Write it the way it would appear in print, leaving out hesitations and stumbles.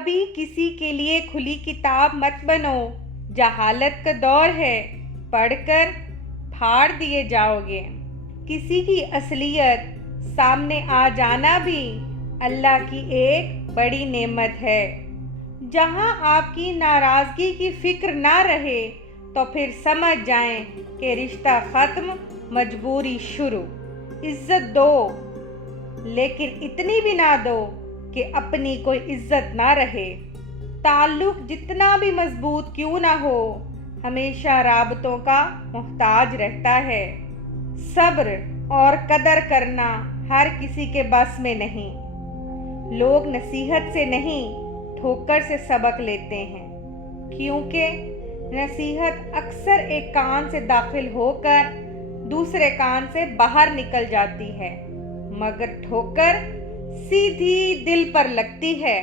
کبھی کسی کے لیے کھلی کتاب مت بنو، جہالت کا دور ہے، پڑھ کر پھاڑ دیے جاؤ گے۔ کسی کی اصلیت سامنے آ جانا بھی اللہ کی ایک بڑی نعمت ہے۔ جہاں آپ کی ناراضگی کی فکر نہ رہے تو پھر سمجھ جائیں کہ رشتہ ختم، مجبوری شروع۔ عزت دو، لیکن اتنی بھی نہ دو کہ اپنی کوئی عزت نہ رہے۔ تعلق جتنا بھی مضبوط کیوں نہ ہو، ہمیشہ رابطوں کا محتاج رہتا ہے۔ صبر اور قدر کرنا ہر کسی کے بس میں نہیں۔ لوگ نصیحت سے نہیں، ٹھوکر سے سبق لیتے ہیں، کیونکہ نصیحت اکثر ایک کان سے داخل ہو کر دوسرے کان سے باہر نکل جاتی ہے، مگر ٹھوکر سیدھی دل پر لگتی ہے۔